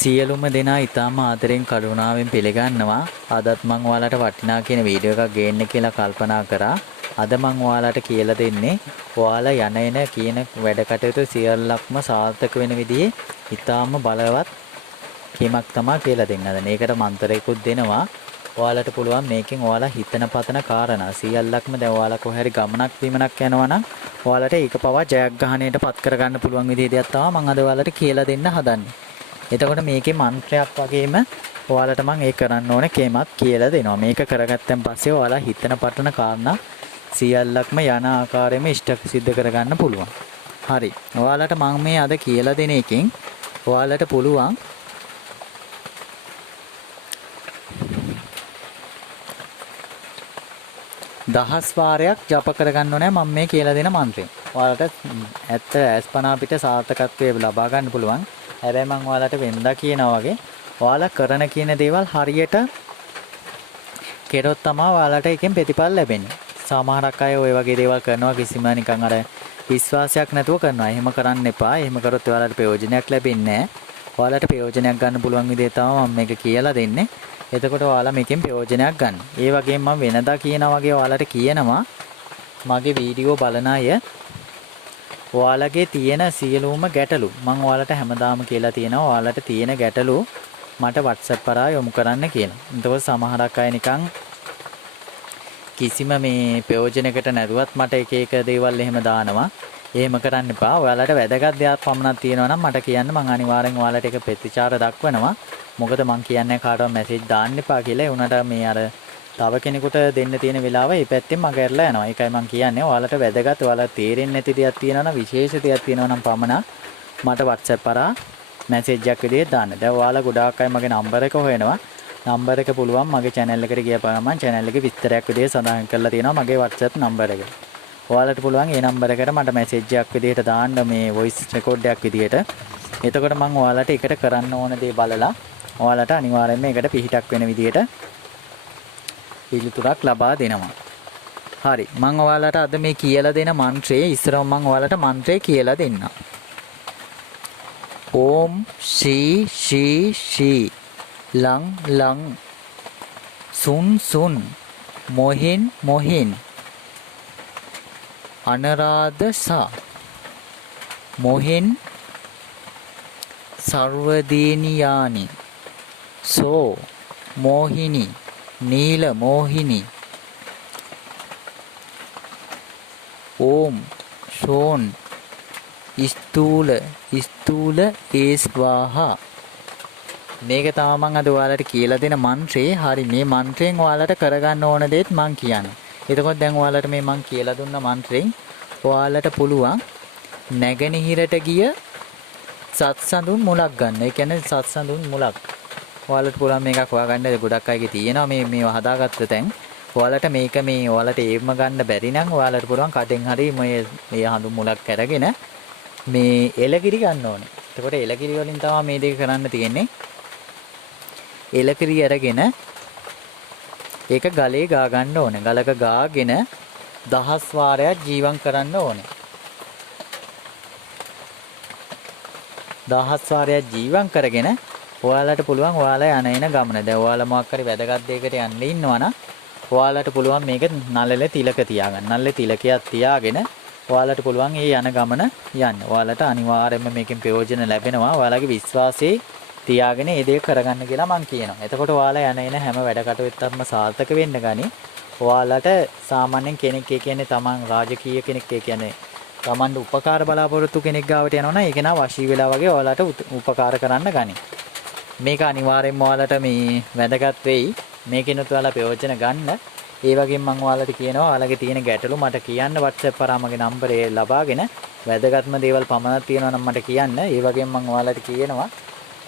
සියලුම දෙනා ඊටාම ආදරෙන් කරුණාවෙන් පිළිගන්නවා. අදත් මම ඔයාලට වටිනා කියන වීඩියෝ එකක් ගේන්න කියලා කල්පනා කරා. අද මම ඔයාලට කියලා දෙන්නේ ඔයාලා යන එන කියන වැඩ කටයුතු සියල්ලක්ම සාර්ථක වෙන විදිහේ ඊටාම බලවත් කීමක් තමයි කියලා දෙන්න. දැන් ඒකට මන්ත්‍රයකුත් දෙනවා. ඔයාලට පුළුවන් මේකෙන් ඔයාලා හිතන පතන කාරණා සියල්ලක්ම දැන් ඔයාලා කොහේ හරි ගමනක් බිමනක් යනවා නම් ඔයාලට ඒක පවා ජයග්‍රහණයට පත් කරගන්න පුළුවන් විදිහ දෙයක් තමයි මම අද ඔයාලට කියලා දෙන්න හදන්නේ. එතකොට මේකේ මන්ත්‍රයක් වගේම ඔයාලට මම ඒ කරන්න ඕනේ කේමක් කියලා දෙනවා. මේක කරගත්තන් පස්සේ ඔයාලා හිතන පටන කාරණා සියල්ලක්ම යන ආකාරයෙන්ම ඉෂ්ට සිද්ධ කරගන්න පුළුවන්. හරි. ඔයාලට මම මේ අද කියලා දෙන එකෙන් ඔයාලට පුළුවන් දහස් වාරයක් ජප කරගන්න ඕනේ මම මේ කියලා දෙන මන්ත්‍රයෙන්. ඔයාලට ඇත්ත ඇස්පනා පිට සාර්ථකත්වය ලබා ගන්න පුළුවන්. හැබැයි මම ඔයාලට වෙනදා කියනවා වගේ ඔයාලා කරන කියන දේවල් හරියට කෙරොත් තමයි ඔයාලට එකෙන් ප්‍රතිඵල ලැබෙන්නේ. සමහරක් අය ওই වගේ දේවල් කරනවා කිසිම නිකන් අර විශ්වාසයක් නැතුව කරනවා. එහෙම කරන්න එපා. එහෙම කරොත් ඔයාලට ප්‍රයෝජනයක් ලැබෙන්නේ නැහැ. ඔයාලට ප්‍රයෝජනයක් ගන්න පුළුවන් විදිහ තමයි මම මේක කියලා දෙන්නේ. එතකොට ඔයාලා මේකෙන් ප්‍රයෝජනයක් ගන්න. ඒ වගේම මම වෙනදා කියනා වගේ ඔයාලට කියනවා මගේ වීඩියෝ බලන අය ඔයාලගේ තියෙන සියලුම ගැටලු මම ඔයාලට හැමදාම කියලා තියෙනවා ඔයාලට තියෙන ගැටලු මට WhatsApp කරා යොමු කරන්න කියලා. එතකොට සමහරක් අය නිකන් කිසිම මේ ප්‍රයෝජනයකට නැරුවත් මට එක එක දේවල් එහෙම දානවා. එහෙම කරන්න එපා. ඔයාලට වැදගත් දෙයක් පමණක් තියෙනවා නම් මට කියන්න මම අනිවාර්යෙන් ඔයාලට ඒක ප්‍රතිචාර දක්වනවා. මොකද මං කියන්නේ කාටවත් මැසේජ් දාන්න එපා කියලා. ඒ උනට මේ අර තව කෙනෙකුට දෙන්න තියෙන වෙලාව මේ පැත්තෙන් මගහැරලා යනවා. ඒකයි මං කියන්නේ. ඔයාලට වැදගත් ඔයාලට තේරෙන්නේ නැති දෙයක් තියෙනවා නම් විශේෂ දෙයක් තියෙනවා නම් පමණක් මට WhatsApp කරා මැසේජ් එකක් විදිහට දාන්න. දැන් ඔයාලා ගොඩාක් අය මගේ නම්බර එක හොයනවා. නම්බර එක පුළුවන් මගේ channel එකට ගියපම මම channel එකේ විස්තරයක් විදිහට සඳහන් කරලා තියෙනවා මගේ WhatsApp නම්බර එක. ඔයාලට පුළුවන් ඒ නම්බර එකට මට මැසේජ් එකක් විදිහට දාන්න මේ voice record එකක් විදිහට. එතකොට මම ඔයාලට එකට කරන්න ඕන දේ බලලා ඔයාලට අනිවාර්යයෙන්ම ඒකට පිහිටක් වෙන විදිහට පිළිතුරක් ලබා දෙනවා. හරි. මම ඔයාලට අද මේ කියලා දෙන මන්ත්‍රයේ ඉස්සරව මම ඔයාලට මන්ත්‍රය කියලා දෙන්නම්. ඕම් ශ්‍රී ශ්‍රී ශ්‍රී ලං ලං සුන් සුන් මොහින් මොහින් අනරාධ සා මොහින් සර්වදේනියානි සෝ මෝහිනි නීල මෝහිනි ඕම් ශෝන් ස්තූල ස්තූල ඒස්වාහා. මේක තමයි මම අද ඔයාලට කියලා දෙන මන්ත්‍රේ. හරි. මේ මන්ත්‍රයෙන් ඔයාලට කරගන්න ඕන දේත් මම කියන්නේ. එතකොට දැන් ඔයාලට මේ මම කියලා දුන්න මන්ත්‍රයෙන් ඔයාලට පුළුවන් නැගෙනහිරට ගිය සත්සඳුන් මුලක් ගන්න. ඒ කියන්නේ සත්සඳුන් මුලක්. ඔයාලට පුළුවන් මේකක් හොයාගන්න. ගොඩක් අයගේ තියෙනවා මේව හදාගත්ත තැන්. ඔයාලට මේක මේ ඔයාලට ඒවම ගන්න බැරි නම් ඔයාලට පුළුවන් කඩෙන් හරි මේ හඳුන් මුලක් අරගෙන මේ එලකිරි ගන්න ඕනේ. එතකොට එලකිරි වලින් තමයි මේ දෙක කරන්න තියෙන්නේ. එලකිරි අරගෙන ඒක ගලේ ගා ගන්න ඕනේ. ගලක ගාගෙන දහස් වාරයක් ජීවම් කරන්න ඕනේ. දහස් වාරයක් ජීවම් කරගෙන ඔයාලට පුළුවන් ඔයාලා යන එන ගමන. දැන් ඔයාලා මොකක් හරි වැදගත් දෙයකට යන්න ඉන්නවනම් ඔයාලට පුළුවන් මේක නළලේ තිලක තියාගන්න. නළලේ තිලකයක් තියාගෙන ඔයාලට පුළුවන් මේ යන ගමන යන්න. ඔයාලට අනිවාර්යයෙන්ම මේකෙන් ප්‍රයෝජන ලැබෙනවා. ඔයාලගේ විශ්වාසයේ තියාගෙන මේ දේ කරගන්න කියලා මම කියනවා. එතකොට ඔයාලා යන එන හැම වැඩ කටයුත්තක්ම සාර්ථක වෙන්න ගනි. ඔයාලට සාමාන්‍යයෙන් කෙනෙක් කියන්නේ තමන් රාජකීය කෙනෙක් කියන්නේ තමන්ට උපකාර බලාපොරොත්තු කෙනෙක් ගාවට යනවනම් ඒක නා වශී වෙලා වගේ ඔයාලට උපකාර කරන්න ගනි. මේක අනිවාර්යයෙන්ම ඔයාලට මේ වැදගත් වෙයි. මේකිනුත් ඔයාලා ප්‍රයෝජන ගන්න. ඒ වගේම මම ඔයාලට කියනවා ඔයාලගේ තියෙන ගැටලු මට කියන්න WhatsApp කරා මගේ නම්බරේ ලබාගෙන වැදගත්ම දේවල් පමණක් තියෙනවා නම් මට කියන්න. ඒ වගේම මම ඔයාලට කියනවා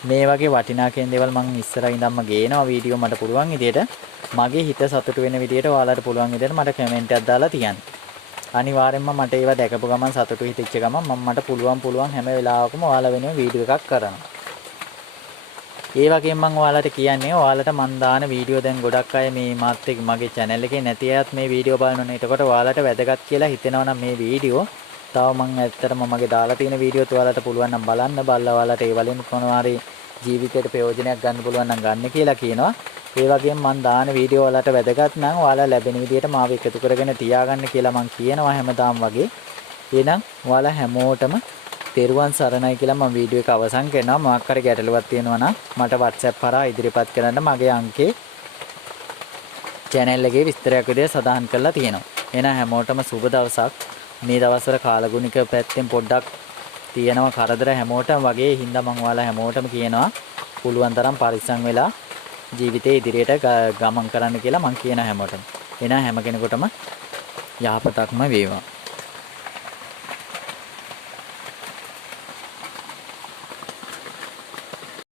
මේ වගේ වටිනා කියන දේවල් මම ඉස්සරහින් ඉඳන්ම ගේනවා වීඩියෝ මට පුළුවන් විදියට මගේ හිත සතුටු වෙන විදියට ඔයාලට පුළුවන් විදියට මට කමෙන්ට් එකක් දාලා තියන්න. අනිවාර්යයෙන්ම මට ඒවා දැකපු ගමන් සතුටු හිතෙච්ච ගමන් මට පුළුවන් හැම වෙලාවකම ඔයාලා වෙනුවෙන් වීඩියෝ එකක් කරනවා. ඒ වගේම මම ඔයාලට කියන්නේ ඔයාලට මන් දාන වීඩියෝ දැන් ගොඩක් අය මේ මාත් එක්ක මගේ channel එකේ නැති අයත් මේ වීඩියෝ බලනෝනේ. එතකොට ඔයාලට වැදගත් කියලා හිතෙනවා නම් මේ වීඩියෝ තව මම ඇත්තටම මගේ දාලා තියෙන වීඩියෝත් ඔයාලට පුළුවන් නම් බලන්න බලලා ඔයාලට ඒ වලින් මොනවා හරි ජීවිතේට ප්‍රයෝජනයක් ගන්න පුළුවන් නම් ගන්න කියලා කියනවා. ඒ වගේම මම දාන වීඩියෝ වලට වැදගත් නම් ඔයාලා ලැබෙන විදිහට මාව එකතු කරගෙන තියාගන්න කියලා මම කියනවා හැමදාම වගේ. එහෙනම් ඔයාලා හැමෝටම තෙරුවන් සරණයි කියලා මම වීඩියෝ එක අවසන් කරනවා. මොකක් හරි ගැටලුවක් තියෙනවා නම් මට WhatsApp හරහා ඉදිරිපත් කරන්න මගේ අංකේ channel එකේ විස්තරයක් විදිහට සඳහන් කරලා තියෙනවා. එහෙනම් හැමෝටම සුබ දවසක්. මේ දවස්වල කාලගුණික පැත්තෙන් පොඩ්ඩක් තියෙනවා කරදර හැමෝටම වගේ. හින්දා මම ඔයාලා හැමෝටම කියනවා පුළුවන් තරම් පරිස්සම් වෙලා ජීවිතේ ඉදිරියට ගමන් කරන්න කියලා මම කියන හැමෝටම. එහෙනම් හැම කෙනෙකුටම යහපතක්ම වේවා.